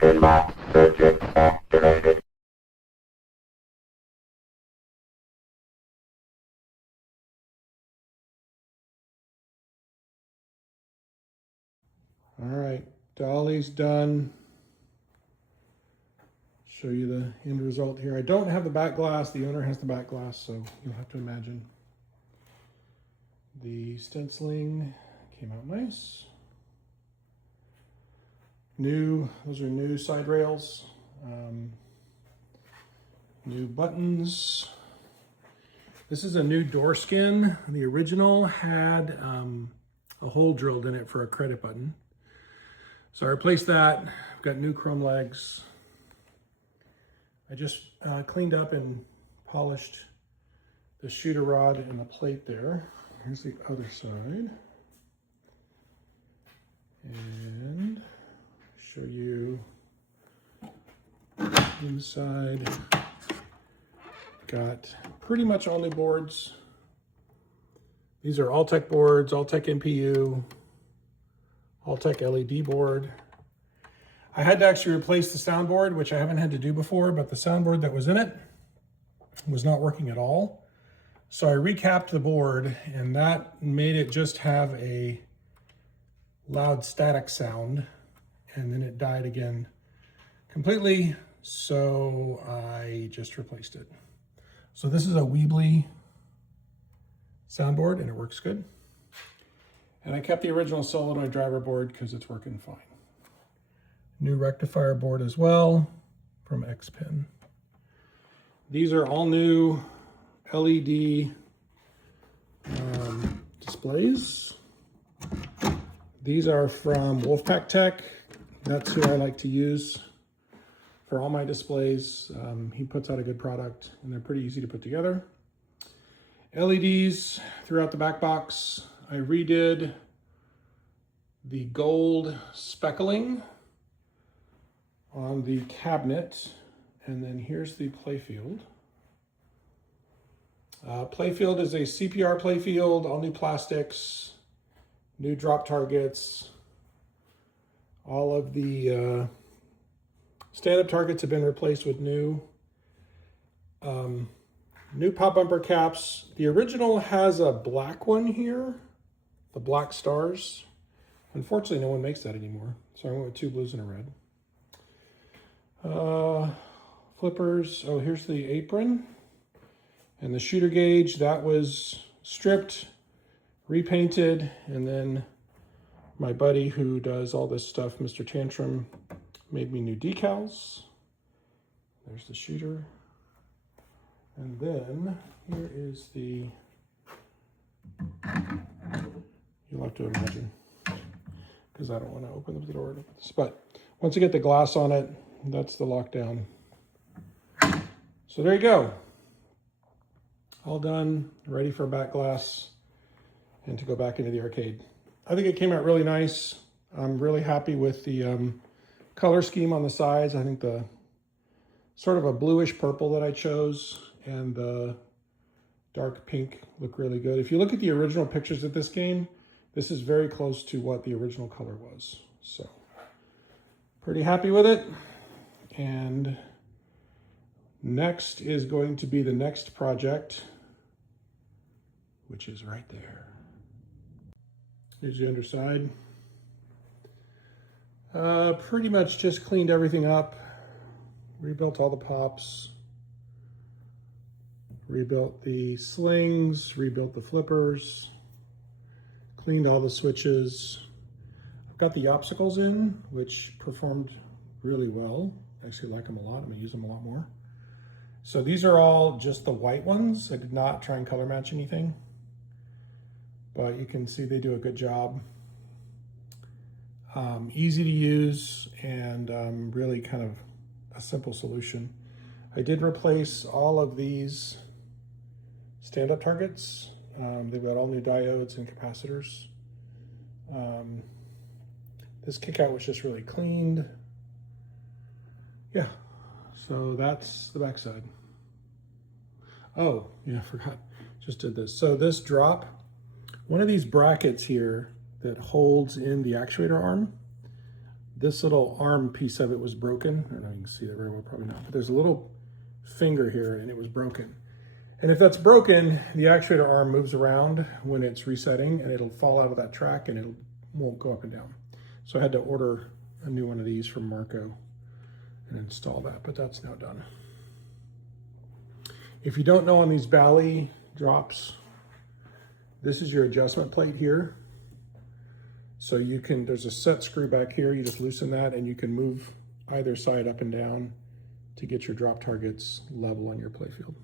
Inbox searching activated. All right, Dolly's done. Show you the end result here. I don't have the back glass. The owner has the back glass, so you'll have to imagine. The stenciling came out nice. Those are new side rails. New buttons. This is a new door skin. The original had a hole drilled in it for a credit button. So I replaced that. I've got new chrome legs. I just cleaned up and polished the shooter rod and the plate there. Here's the other side. And show you inside. Got pretty much all new boards. These are Alltech boards, Alltech NPU, Alltech LED board. I had to actually replace the soundboard, which I haven't had to do before, but the soundboard that was in it was not working at all. So I recapped the board, and that made it just have a loud static sound, and then it died again completely, so I just replaced it. So this is a Weebly soundboard, and it works good. And I kept the original solenoid driver board because it's working fine. New rectifier board as well from Xpin. These are all new LED displays. These are from Wolfpack Tech. That's who I like to use for all my displays. He puts out a good product, and they're pretty easy to put together. LEDs throughout the back box. I redid the gold speckling on the cabinet, and then here's the playfield. Playfield is a CPR playfield, all new plastics, new drop targets. All of the stand-up targets have been replaced with new pop bumper caps. The original has a black one here, the black stars. Unfortunately, no one makes that anymore, so I went with 2 blues and a red. Flippers. Oh, here's the apron and the shooter gauge. That was stripped, repainted, and then my buddy who does all this stuff, Mr. Tantrum, made me new decals. There's the shooter. And then here is the, you'll have to imagine, because I don't want to open the door. But once you get the glass on it, that's the lockdown. So there you go. All done, ready for back glass and to go back into the arcade. I think it came out really nice. I'm really happy with the color scheme on the sides. I think the sort of a bluish purple that I chose and the dark pink look really good. If you look at the original pictures of this game, this is very close to what the original color was. So pretty happy with it. And next is going to be the next project, which is right there. Here's the underside. Pretty much just cleaned everything up, rebuilt all the pops, rebuilt the slings, rebuilt the flippers, cleaned all the switches. I've got the obstacles in, which performed really well. I actually like them a lot. I'm gonna use them a lot more. So these are all just the white ones. I did not try and color match anything, but you can see they do a good job. Easy to use and really kind of a simple solution. I did replace all of these stand-up targets. They've got all new diodes and capacitors. This kickout was just really cleaned. Yeah, so that's the backside. Oh, yeah, I forgot, just did this. So this drop, one of these brackets here that holds in the actuator arm, this little arm piece of it was broken. I don't know if you can see that very well, probably not, but there's a little finger here and it was broken. And if that's broken, the actuator arm moves around when it's resetting and it'll fall out of that track and it won't go up and down. So I had to order a new one of these from Marco and install that, but that's now done. If you don't know, on these Bally drops, this is your adjustment plate here. So you can, there's a set screw back here, you just loosen that and you can move either side up and down to get your drop targets level on your playfield.